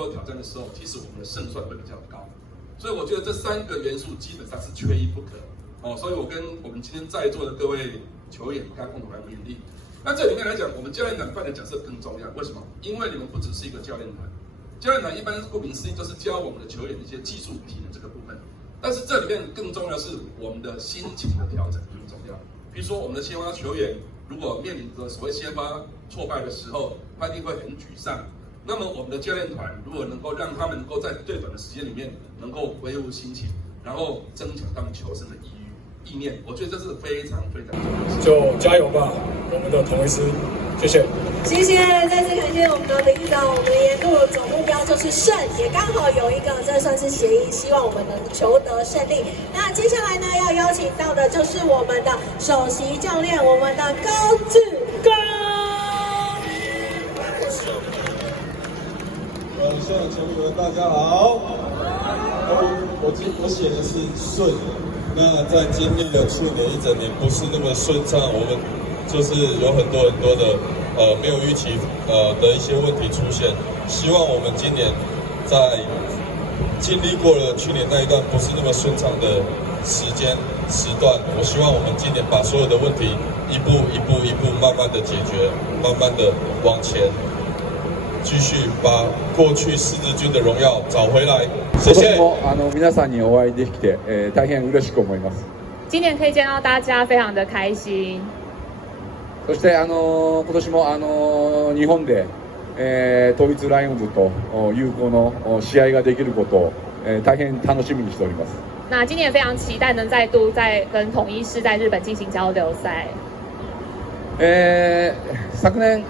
够挑战的时候，其实我们的胜算会比较高。所以我觉得这3个元素基本上是缺一不可哦。所以我跟我们今天在座的各位球员，大家共同来勉励。那这里面来讲，我们教练团扮的角色更重要。为什么？因为你们不只是一个教练团，教练团一般顾名思义就是教我们的球员一些技术体能这个部分。但是这里面更重要的是我们的心情的调整更重要。比如说我们的先发球员，如果面临着所谓先发挫败的时候，他一定会很沮丧。那么我们的教练团如果能够让他们能够在最短的时间里面能够恢复心情，然后增强他们求胜的意念，我觉得这是非常非常重要的事情。就加油吧，我们的统一师，谢谢。谢谢，再次感谢我们的领导。我们年度总目标就是胜，也刚好有一个，这算是协议，希望我们能求得胜利。那接下来呢，要邀请到的就是我们的首席教练，我们的高志刚。现在球员大家好，我写的是顺，那在经历了去年一整年不是那么顺畅，我们就是有很多的没有预期的一些问题出现，希望我们今年在经历过了去年那一段不是那么顺畅的时段，我希望我们今年把所有的问题一步慢慢的解决，慢慢的往前。继续把过去狮子军的荣耀找回来。谢谢。皆さんにお会いできて、大変嬉しく思います。今年可以见到大家，非常的开心。そして今年も日本で、統一ライオンズと友好の試合ができることを、大変楽しみにしております。那今年非常期待能再度跟统一师在日本进行交流赛。昨年、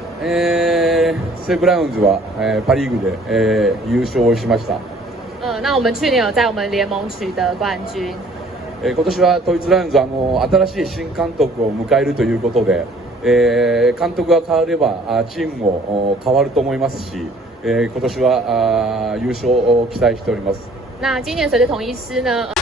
西武ライオンズは、パリーグで、優勝をしました。那我们去年有在我们联盟取得冠軍。今年は統一ライオンズ新しい新監督を迎えるということで、監督が変わればチームも変わると思いますし、今年は優勝を期待しております。那今年随着统一师呢。